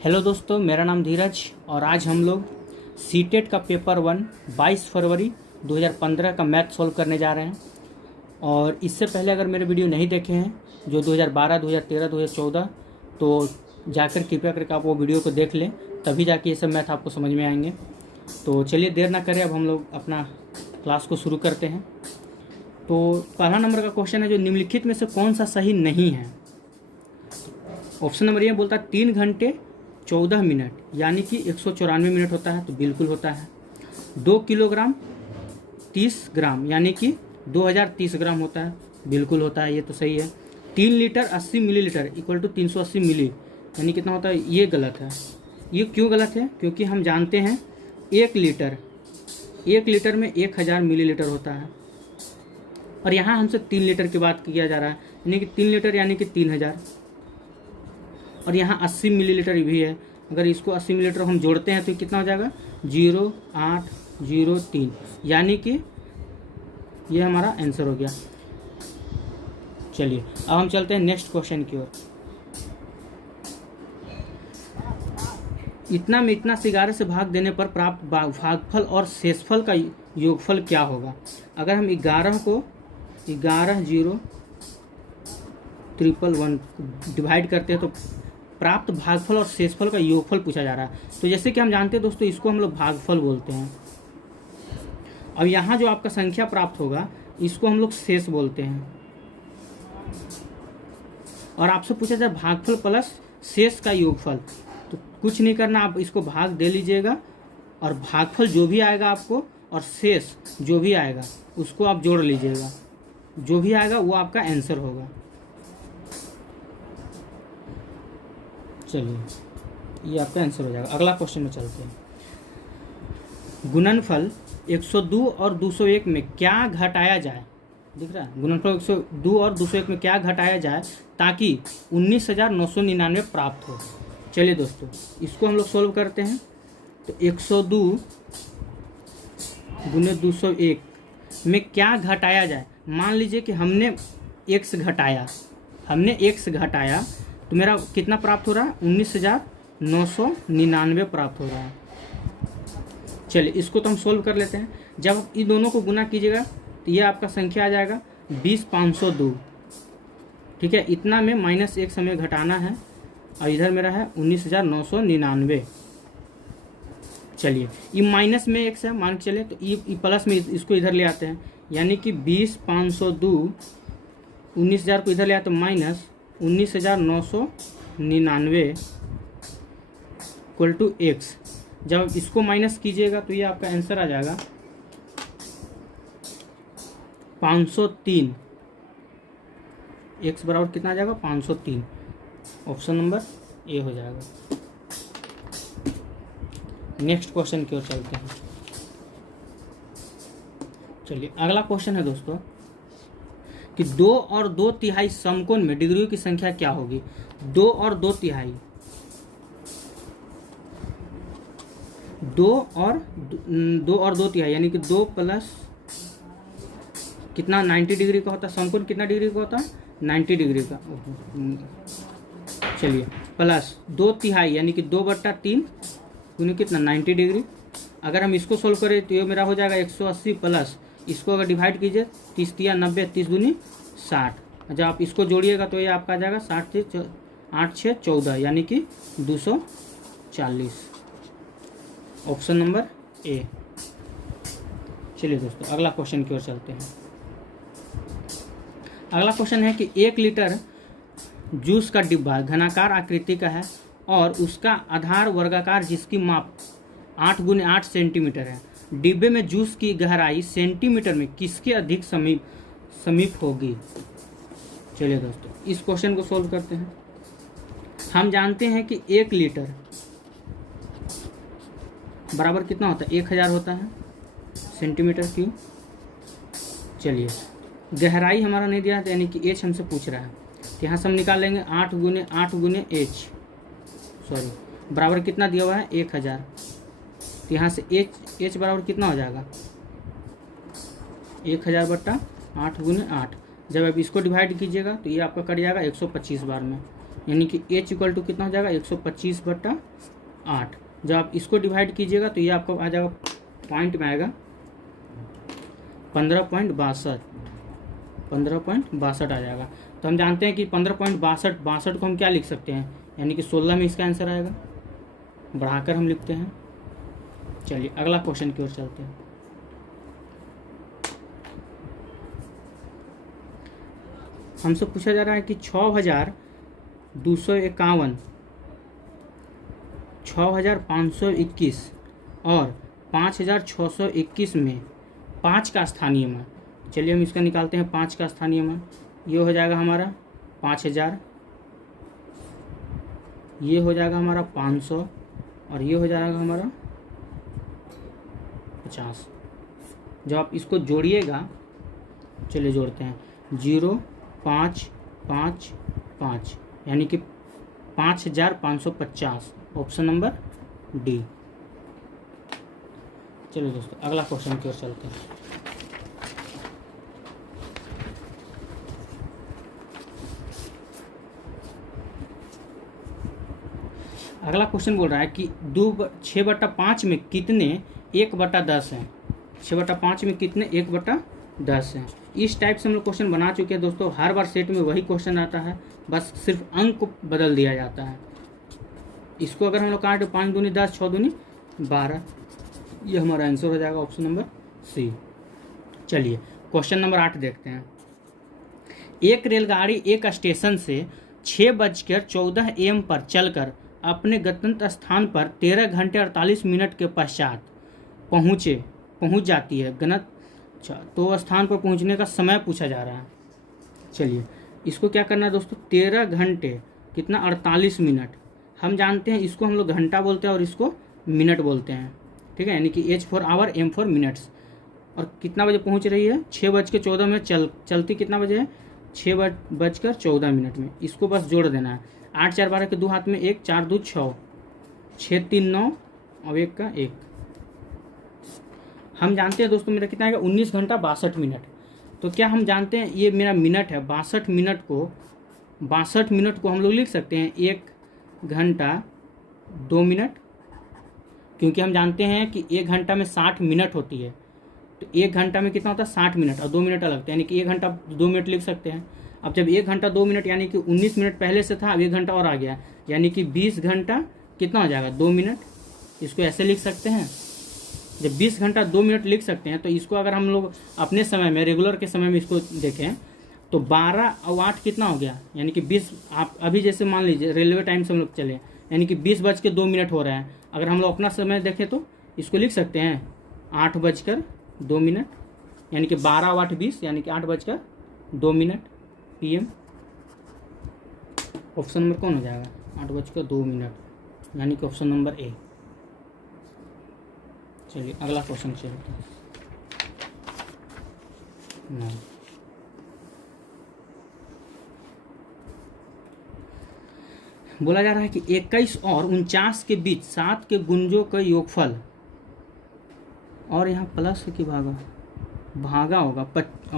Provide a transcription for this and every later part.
Hello दोस्तों, मेरा नाम धीरज और आज हम लोग सीटेट का पेपर 1 22 फरवरी 2015 का मैथ सॉल्व करने जा रहे हैं। और इससे पहले अगर मेरे वीडियो नहीं देखे हैं जो 2012, 2013, 2014, तो जाकर कृपया करके आप वो वीडियो को देख लें, तभी जाके ये सब मैथ आपको समझ में आएंगे। तो चलिए देर ना करें, अब हम लोग अपना क्लास को शुरू करते हैं। तो पहला नंबर का क्वेश्चन है, जो निम्नलिखित में से कौन सा सही नहीं है। ऑप्शन नंबर ए बोलता है 3 घंटे 14 मिनट यानी कि 194 मिनट होता है, तो बिल्कुल होता है। 2 किलोग्राम 30 ग्राम यानी कि 2030 ग्राम होता है, बिल्कुल होता है, ये तो सही है। 3 लीटर 80 मिलीलीटर इक्वल टू 380 मिली यानी कितना होता है, ये गलत है। ये क्यों गलत है? क्योंकि हम जानते हैं 1 लीटर में 1000 मिलीलीटर होता है, और यहाँ हमसे 3 लीटर की बात किया जा रहा है, यानी कि 3 लीटर यानी कि 3000, और यहाँ 80 मिलीलीटर भी है। अगर इसको 80 मिलीलीटर हम जोड़ते हैं तो कितना हो जाएगा, 0803, यानी कि ये हमारा आंसर हो गया। चलिए अब हम चलते हैं नेक्स्ट क्वेश्चन की ओर। इतना में इतना 11 से भाग देने पर प्राप्त भागफल और शेषफल का योगफल क्या होगा। अगर हम 11 को 11,0,1,1,1 डिवाइड करते हैं तो प्राप्त भागफल और शेषफल का योगफल पूछा जा रहा है। तो जैसे कि हम जानते हैं दोस्तों, इसको हम लोग भागफल बोलते हैं। अब यहाँ जो आपका संख्या प्राप्त होगा इसको हम लोग शेष बोलते हैं। और आपसे पूछा जाए भागफल प्लस शेष का योगफल, तो कुछ नहीं करना, आप इसको भाग दे लीजिएगा और भागफल जो भी आएगा आपको और शेष जो भी आएगा उसको आप जोड़ लीजिएगा, जो भी आएगा वो आपका आंसर होगा। चलिए ये आपका आंसर हो जाएगा। अगला क्वेश्चन में चलते हैं। गुणनफल 102 और 201 में क्या घटाया जाए। दिख रहा है, गुणनफल 102 और 201 में क्या घटाया जाए ताकि 19,999 प्राप्त हो। चलिए दोस्तों इसको हम लोग सोल्व करते हैं। तो 102 गुने 201 में क्या घटाया जाए। मान लीजिए कि हमने x घटाया तो मेरा कितना प्राप्त हो रहा है, 19,999 प्राप्त हो रहा है। चलिए इसको तो हम सोल्व कर लेते हैं। जब आप इन दोनों को गुना कीजिएगा तो ये आपका संख्या आ जाएगा 20,502। ठीक है, इतना में -1 समय घटाना है और इधर मेरा है 19,999। चलिए ये माइनस में x है, मान के चले, तो ये प्लस में इसको इधर ले आते हैं, यानी कि 20,502 19,000 को इधर ले आते तो माइनस 19,999 इक्वल टू x। जब इसको माइनस कीजिएगा तो ये आपका आंसर आ जाएगा 503। x बराबर कितना आ जाएगा, 503। ऑप्शन नंबर ए हो जाएगा। नेक्स्ट क्वेश्चन की ओर चलते हैं। चलिए अगला क्वेश्चन है दोस्तों कि 2 और 2/3 समकोण में डिग्रियों की संख्या क्या होगी। 2 और 2/3, 2 और 2/3 यानी कि 2 प्लस कितना 90 डिग्री का होता है। समकोण कितना डिग्री का होता है, 90 डिग्री का। चलिए प्लस 2/3 यानी कि 2/3 गुने कितना 90 डिग्री। अगर हम इसको सोल्व करें तो ये मेरा हो जाएगा 180 प्लस इसको अगर डिवाइड कीजिए 30 × 90, 30 दूनी 60। जब आप इसको जोड़िएगा तो ये आपका आ जाएगा 60 से 8 6 14 यानी कि 240। Option number A. चलिए दोस्तों अगला क्वेश्चन की ओर चलते हैं। अगला क्वेश्चन है कि 1 लीटर जूस का डिब्बा घनाकार आकृति का है और उसका आधार वर्गाकार जिसकी माप 8 × 8 सेंटीमीटर है। डिब्बे में जूस की गहराई सेंटीमीटर में किसके अधिक समीप होगी। चलिए दोस्तों इस क्वेश्चन को सोल्व करते हैं। हम जानते हैं कि 1 लीटर बराबर कितना होता है, 1000 होता है सेंटीमीटर क्यूब। चलिए गहराई हमारा नहीं दिया है, यानी कि एच हमसे पूछ रहा है, तो यहाँ से हम निकाल लेंगे 8 × h बराबर कितना दिया हुआ है, 1000। तो यहाँ से h बराबर कितना हो जाएगा, 1000 बट्टा 8 × 8। जब आप इसको डिवाइड कीजिएगा तो ये आपका कट जाएगा 125 बार में। यानी कि h इक्वल टू कितना हो जाएगा 125/8। जब आप इसको डिवाइड कीजिएगा तो ये आपको आ जाएगा पॉइंट में आएगा 15.62 आ जाएगा। तो हम जानते हैं कि 15.62 को हम क्या लिख सकते हैं, यानी कि 16 में इसका आंसर आएगा, बढ़ाकर हम लिखते हैं। चलिए अगला क्वेश्चन की ओर चलते हैं। हमसे पूछा जा रहा है कि 6,251, 6,521 और 5,621 में 5 का स्थानीय मान। चलिए हम इसका निकालते हैं 5 का स्थानीय मान। ये हो जाएगा हमारा 5,000, ये हो जाएगा हमारा 500 और ये हो जाएगा हमारा 50। जब आप इसको जोड़िएगा, चलिए जोड़ते हैं, 0 5 5 5 यानी कि 5,550, ऑप्शन नंबर डी। चलिए दोस्तों अगला क्वेश्चन की ओर चलते हैं। अगला क्वेश्चन बोल रहा है कि 6/5 में कितने 1/10 हैं। 6/5 में कितने 1/10 हैं। इस टाइप से हम लोग क्वेश्चन बना चुके हैं दोस्तों। हर बार सेट में वही क्वेश्चन आता है, बस सिर्फ अंक को बदल दिया जाता है। इसको अगर हम लोग काट 5 दूनी 10, 6 दूनी 12, ये हमारा आंसर हो जाएगा, ऑप्शन नंबर सी। चलिए क्वेश्चन नंबर 8 देखते हैं। एक रेलगाड़ी एक स्टेशन से 6:14 AM पर चलकर अपने गंतव्य स्थान पर 13 घंटे 48 मिनट के पश्चात पहुंच जाती है। तो स्थान पर पहुंचने का समय पूछा जा रहा है। चलिए इसको क्या करना है दोस्तों, 13 घंटे कितना 48 मिनट। हम जानते हैं इसको हम लोग घंटा बोलते हैं और इसको मिनट बोलते हैं, ठीक है। यानी कि H for hour, M for minutes. और कितना बजे पहुंच रही है, 6:14 में चलती कितना बजे है, 6:14 में। इसको बस जोड़ देना है। 8 4 12 के 2 हाथ में 1, 4 2 6, 6 3 9 और 1 का 1। हम जानते हैं दोस्तों मेरा कितना आएगा, 19 घंटा 62 मिनट। तो क्या हम जानते हैं ये मेरा मिनट है, 62 मिनट को हम लोग लिख सकते हैं 1 घंटा 2 मिनट, क्योंकि हम जानते हैं कि 1 घंटा में 60 मिनट होती है। तो 1 घंटा में कितना होता है 60 मिनट और 2 मिनट अलग, यानी कि 1 घंटा 2 मिनट लिख सकते हैं। अब जब 1 घंटा 2 मिनट यानी कि 19 मिनट पहले से था, अब 1 घंटा और आ गया, यानी कि 20 घंटा कितना हो जाएगा 2 मिनट। इसको ऐसे लिख सकते हैं। जब 20 घंटा 2 मिनट लिख सकते हैं तो इसको अगर हम लोग अपने समय में, रेगुलर के समय में इसको देखें तो 12 और 8 कितना हो गया, यानी कि 20। आप अभी जैसे मान लीजिए रेलवे टाइम से हम लोग चले, यानी कि 20:02 हो रहा है। अगर हम लोग अपना समय देखें तो इसको लिख सकते हैं 8:02, यानी कि 12 और 8 20, यानी कि 8:02 PM। ऑप्शन नंबर कौन हो जाएगा, 8:02, यानी कि ऑप्शन नंबर ए। चलिए अगला क्वेश्चन चलते हैं। बोला जा रहा है कि 21 और 49 के बीच 7 के गुंजों का योगफल, और यहाँ प्लस की भागा होगा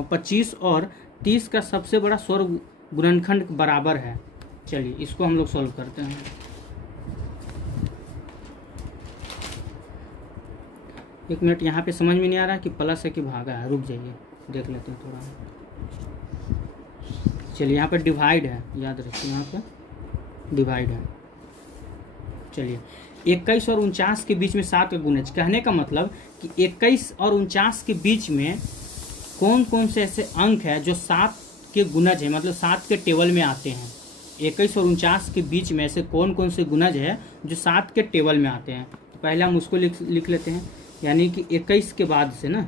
25 और 30 का सबसे बड़ा स्वर गुणनखंड बराबर है। चलिए इसको हम लोग सॉल्व करते हैं। एक मिनट, यहाँ पे समझ में नहीं आ रहा कि प्लस है कि भागा है, रुक जाइए देख लेते हैं थोड़ा। चलिए यहाँ पे डिवाइड है, याद रखिए यहाँ पे डिवाइड है। चलिए 21 और 49 के बीच में 7 का गुणज, कहने का मतलब कि 21 और 49 के बीच में कौन कौन से ऐसे अंक है जो 7 के गुणज है, मतलब 7 के टेबल में आते हैं। 21 और 49 के बीच में ऐसे कौन कौन से गुणज है जो 7 के टेबल में आते हैं। तो पहले हम उसको लिख लेते हैं, यानी कि 21 के बाद से ना,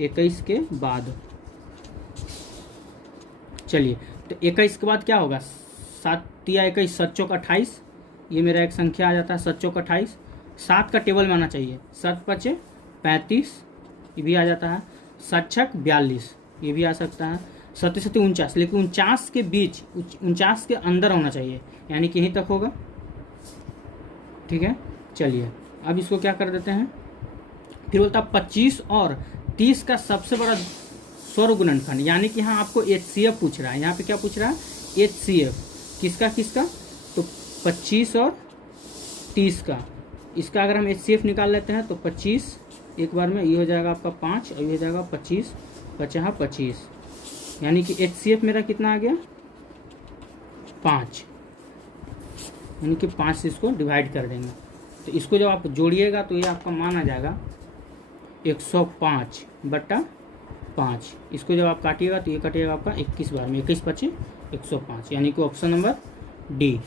21 के बाद। चलिए तो 21 के बाद क्या होगा, 7 या 21 7 चौक 28, ये मेरा एक संख्या आ जाता है 7 चौक 28। 7 का टेबल में आना चाहिए, 7 5 35, ये भी आ जाता है। 7 6 42, ये भी आ सकता है। 7 7 49, लेकिन 49 के बीच, 49 के अंदर होना चाहिए, यानी कि यहीं तक होगा, ठीक है। चलिए अब इसको क्या कर देते हैं, फिर बोलता 25 और 30 का सबसे बड़ा स्वर गुणनखंड, यानी कि यहाँ आपको HCF पूछ रहा है। यहाँ पे क्या पूछ रहा है, HCF। किसका किसका, तो 25 और 30 का। इसका अगर हम HCF निकाल लेते हैं तो 25 एक बार में, ये हो जाएगा आपका 5 और ये हो जाएगा 25, 25, यानी कि HCF मेरा कितना आ गया 5, यानी कि 5 से इसको डिवाइड कर देंगे। तो इसको जब आप जोड़िएगा तो ये आपका मान आ जाएगा 105/5। इसको जब आप काटिएगा तो ये कटिएगा आपका 21 बार में, 21 × 25 105, यानी कि ऑप्शन नंबर डी।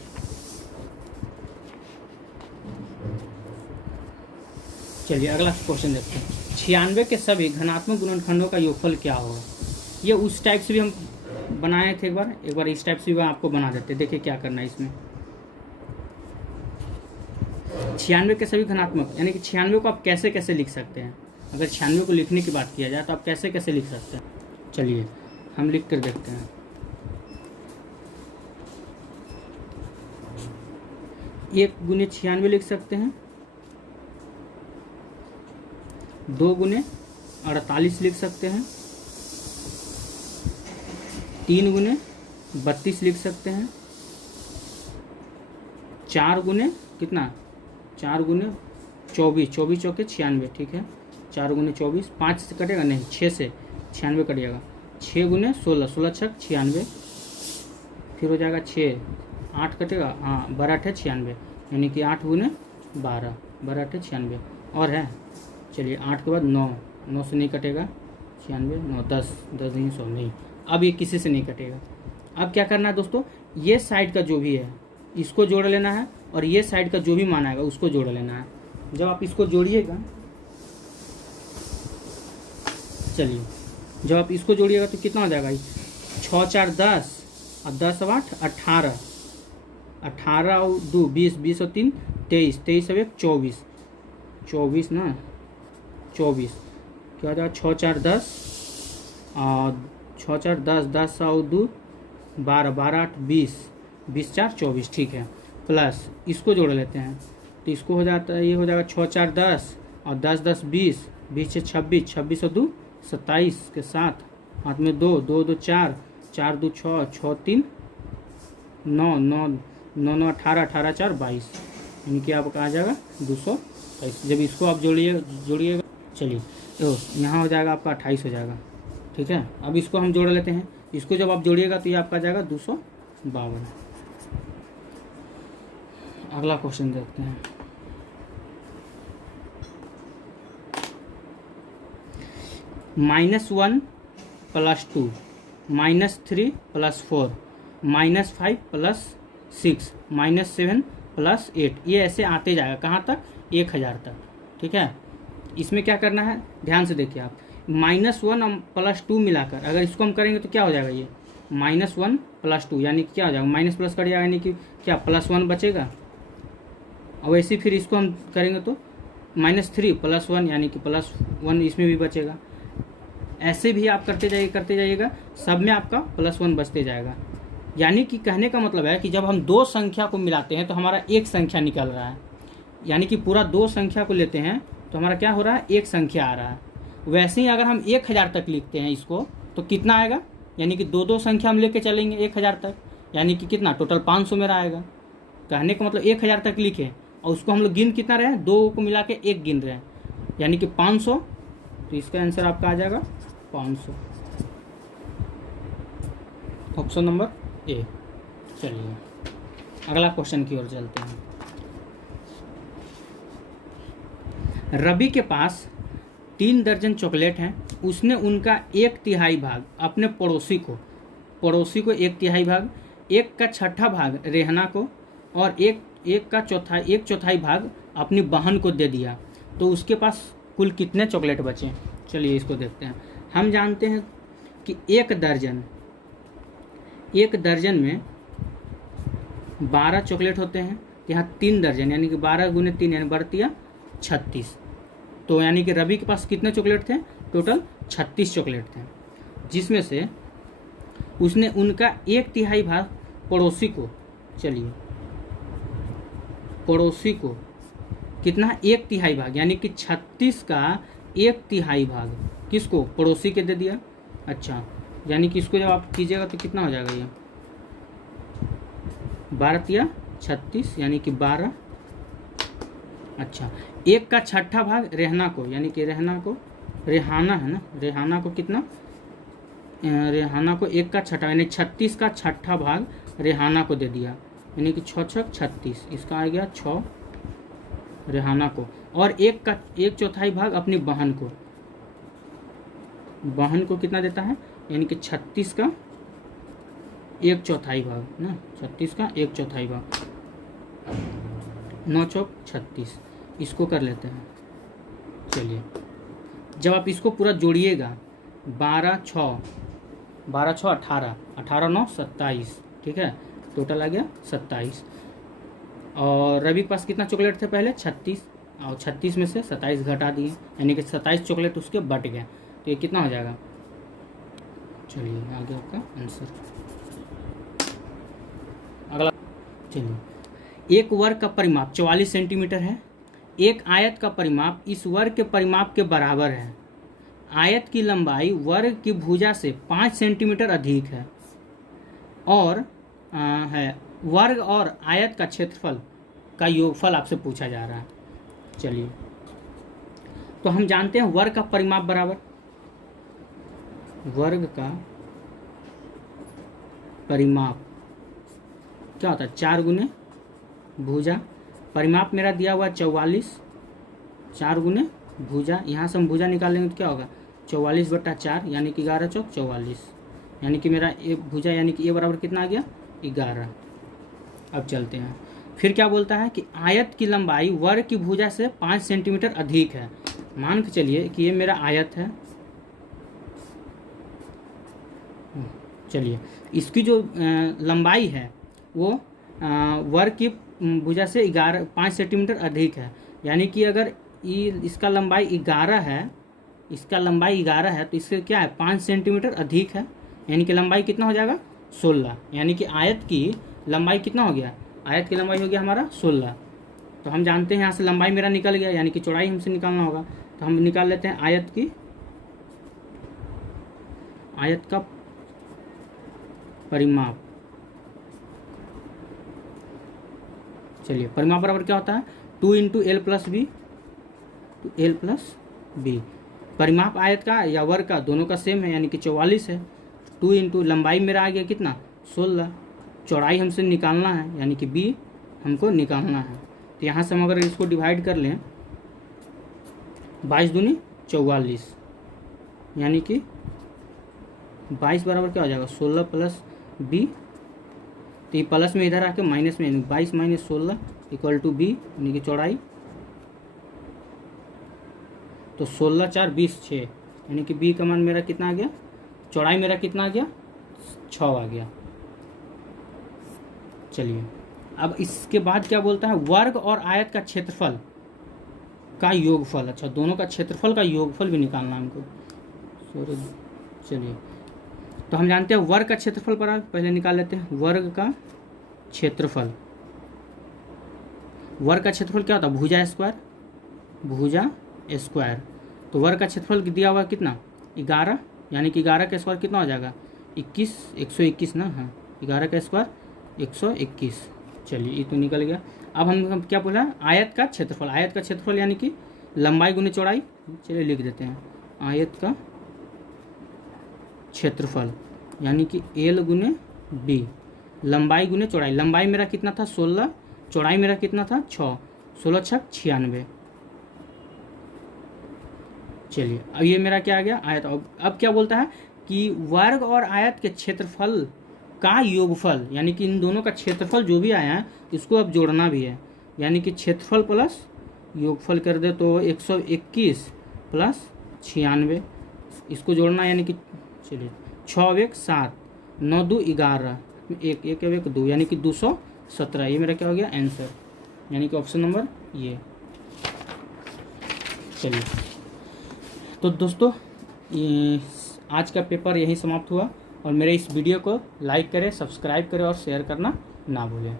चलिए अगला क्वेश्चन देखते हैं। 96 के सभी धनात्मक गुणनखंडों का योगफल क्या होगा। ये उस टाइप से भी हम बनाए थे एक बार इस टाइप से भी आपको बना देते हैं। देखिए क्या करना है इसमें। 96 के सभी धनात्मक, यानी कि 96 को आप कैसे कैसे लिख सकते हैं। अगर 96 को लिखने की बात किया जाए तो आप कैसे कैसे लिख सकते हैं, चलिए हम लिख कर देखते हैं। 1 × 96 लिख सकते हैं, 2 × 48 लिख सकते हैं, 3 × 32 लिख सकते हैं, 4 × कितना, 4 × 24, 24 चौके 96, ठीक है। 4 × 24, 5 से कटेगा नहीं, 6 से 96 कटेगा। 6 × 16, 16 छक 96, फिर हो जाएगा 6, 8 कटेगा, हाँ 12 × 96, यानी कि 8 × 12, 12 × 96 और है। चलिए 8 के बाद 9, 9 से नहीं कटेगा 96, 9 10, 10 नहीं 100 नहीं। अब ये किसी से नहीं कटेगा। अब क्या करना है दोस्तों, ये साइड का जो भी है इसको जोड़ लेना है और ये साइड का जो भी मान आएगा उसको जोड़ लेना है। जब आप इसको जोड़िएगा, चलिए जब आप इसको जोड़िएगा तो कितना हो जाएगा, 6 4 10 और 10 और 8 18, 18 और 2 20, 20 और 3 23, 23 और 1 24, 24 ना 24, क्या हो जाएगा 6 4 10 और 6 4 10, 10 और 2 12, 12 8 20, 20 4 24, ठीक है। प्लस इसको जोड़ लेते हैं तो इसको हो जाता है, ये हो जाएगा 6 4 10 और 10 10 20, 20 से 26, 26 और 2 27 के साथ हाथ में 2 2 2 4, 4 2 6, 6 3 9, 9 9 9 18, 18 4 22, यानी कि आपका आ जाएगा 222। जब इसको आप जोड़िएगा चलिए तो यहाँ हो जाएगा आपका 28 हो जाएगा, ठीक है। अब इसको हम जोड़ लेते हैं, इसको जब आप जोड़िएगा तो ये आपका जाएगा 252। अगला क्वेश्चन देखते हैं। -1 + 2, -3 + 4, -5 + 6, -7 + 8, ये ऐसे आते जाएगा कहाँ तक, 1000 तक, ठीक है। इसमें क्या करना है, ध्यान से देखिए आप, -1 + 2 मिलाकर अगर इसको हम करेंगे तो क्या हो जाएगा, ये -1 + 2, यानी कि क्या हो जाएगा, माइनस प्लस कट जाएगा, यानी कि क्या +1 बचेगा। और वैसे फिर इसको हम करेंगे तो -3 + 1, यानी कि +1 इसमें भी बचेगा। ऐसे भी आप करते जाइएगा, सब में आपका +1 बचते जाएगा। यानी कि कहने का मतलब है कि जब हम दो संख्या को मिलाते हैं तो हमारा एक संख्या निकल रहा है, यानी कि पूरा दो संख्या को लेते हैं तो हमारा क्या हो रहा है, एक संख्या आ रहा है। वैसे ही अगर हम 1000 तक लिखते हैं इसको तो कितना आएगा, यानी कि दो संख्या हम लेके चलेंगे 1000 तक, यानी कि कितना टोटल 500 मेरा आएगा। कहने का मतलब 1000 तक लिखे और उसको हम लोग गिन कितना रहे हैं, दो को मिला के एक गिन रहे हैं, यानी कि 500। तो इसका आंसर आपका आ जाएगा 500, ऑप्शन नंबर ए। चलिए अगला क्वेश्चन की ओर चलते हैं। रवि के पास 3 दर्जन चॉकलेट हैं, उसने उनका 1/3 भाग अपने पड़ोसी को 1/3 भाग, 1/6 भाग रेहना को और एक चौथाई भाग अपनी बहन को दे दिया, तो उसके पास कुल कितने चॉकलेट बचे। चलिए इसको देखते हैं। हम जानते हैं कि एक दर्जन में 12 चॉकलेट होते हैं, यहाँ 3 दर्जन यानी कि 12 × 3 यानी बढ़तिया 36। तो यानी कि रवि के पास कितने चॉकलेट थे, टोटल 36 चॉकलेट थे, जिसमें से उसने उनका 1/3 भाग पड़ोसी को, चलिए पड़ोसी को कितना 1/3 भाग, यानी कि 36 का 1/3 भाग किसको, पड़ोसी के दे दिया। अच्छा, यानी कि इसको जब आप कीजिएगा तो कितना हो जाएगा, ये 12 या 36 यानी कि 12। अच्छा, 1 का छठा भाग रेहाना को, यानी कि रेहाना है ना, रेहाना को कितना, रेहाना को 1 का छठा यानी 36 का छठा भाग रेहाना को दे दिया, यानी कि 6 6 36, इसका आ गया 6 रेहाना को। और 1 चौथाई भाग अपनी बहन को कितना देता है, यानी कि 36 का 1 चौथाई भाग ना, 36 का 1 चौथाई भाग, 9 चौक 36, इसको कर लेते हैं। चलिए, जब आप इसको पूरा जोड़िएगा 12 6 18, 18 9 27, ठीक है, टोटल आ गया 27। और रवि के पास कितना चॉकलेट थे पहले, 36, और 36 में से 27 घटा दिए, यानी कि 27 चॉकलेट उसके बट गए, तो ये कितना हो जाएगा। चलिए आगे आपका आंसर। अगला, चलिए, एक वर्ग का परिमाप 44 सेंटीमीटर है। एक आयत का परिमाप इस वर्ग के परिमाप के बराबर है। आयत की लंबाई वर्ग की भुजा से 5 सेंटीमीटर अधिक है और वर्ग और आयत का क्षेत्रफल का योगफल आपसे पूछा जा रहा है। चलिए, तो हम जानते हैं वर्ग का परिमाप बराबर, वर्ग का परिमाप क्या होता है, 4 गुने भुजा, परिमाप मेरा दिया हुआ 44, 4 गुने भुजा, यहाँ से हम भुजा निकालेंगे तो क्या होगा, 44/4, यानी कि 11 चौक 44, यानी कि मेरा ए भुजा यानी कि ए बराबर कितना आ गया, 11। अब चलते हैं, फिर क्या बोलता है कि आयत की लंबाई वर्ग की भुजा से 5 सेंटीमीटर अधिक है। मान के चलिए कि ये मेरा आयत है, चलिए इसकी जो लंबाई है वो वर्ग की भुजा से 5 सेंटीमीटर अधिक है, यानी कि अगर इसका लंबाई 11 है, इसका लंबाई 11 है तो इससे क्या है 5 सेंटीमीटर अधिक है, यानी कि लंबाई कितना हो जाएगा 16, यानी कि आयत की लंबाई कितना हो गया, आयत की लंबाई हो गया हमारा 16। तो हम जानते हैं यहाँ से लंबाई मेरा निकल गया, यानी कि चौड़ाई हमसे निकालना होगा, तो हम निकाल लेते हैं आयत का परिमाप। चलिए, परिमाप बराबर क्या होता है, 2 × L + B, तो L + B। परिमाप आयत का या वर्ग का दोनों का सेम है, यानी कि 44 है। 2 × लंबाई मेरा आ गया कितना 16, चौड़ाई हमसे निकालना है, यानी कि B हमको निकालना है। तो यहाँ से हम अगर इसको डिवाइड कर लें, 22 दूनी 44, यानी कि 22 बराबर क्या हो जाएगा 16 + B, तो ये प्लस में इधर आके माइनस में, 22 - 16 = B, यानी कि चौड़ाई, तो 16 4 20 6, यानी कि B का मान मेरा कितना आ गया, चौड़ाई मेरा कितना आ गया 6 आ गया। चलिए, अब इसके बाद क्या बोलता है, वर्ग और आयत का क्षेत्रफल का योगफल। अच्छा, दोनों का क्षेत्रफल का योगफल भी निकालना हमको, सॉरी। चलिए, तो हम जानते हैं वर्ग का क्षेत्रफल पर पहले निकाल लेते हैं, वर्ग का क्षेत्रफल। वर्ग का क्षेत्रफल क्या होता है, भुजा स्क्वायर। तो वर्ग का क्षेत्रफल दिया हुआ कितना 11, यानी कि 11 का स्क्वायर कितना हो जाएगा 21, 121 ना, हाँ 11 का स्क्वायर 121। चलिए, ये तो निकल गया। अब हम क्या बोला, आयत का क्षेत्रफल। आयत का क्षेत्रफल यानी कि लंबाई गुने चौड़ाई। चलिए लिख देते हैं, आयत का क्षेत्रफल यानी कि L × B, लंबाई गुने चौड़ाई। लंबाई मेरा कितना था 16, चौड़ाई मेरा कितना था 6, 16 × 6 = 96। चलिए, अब ये मेरा क्या आ गया आयत। अब क्या बोलता है कि वर्ग और आयत के क्षेत्रफल का योगफल, यानी कि इन दोनों का क्षेत्रफल जो भी आया है इसको अब जोड़ना भी है, यानी कि क्षेत्रफल प्लस योगफल कर दे तो 121 + 96, इसको जोड़ना, यानी कि चलिए 6 × 1 = 7, 9 × 2 = 11, 1 1 1 2, यानी कि 217। ये मेरा क्या हो गया आंसर, यानी कि ऑप्शन नंबर ये। चलिए, तो दोस्तों आज का पेपर यहीं समाप्त हुआ, और मेरे इस वीडियो को लाइक करें, सब्सक्राइब करें और शेयर करना ना भूलें।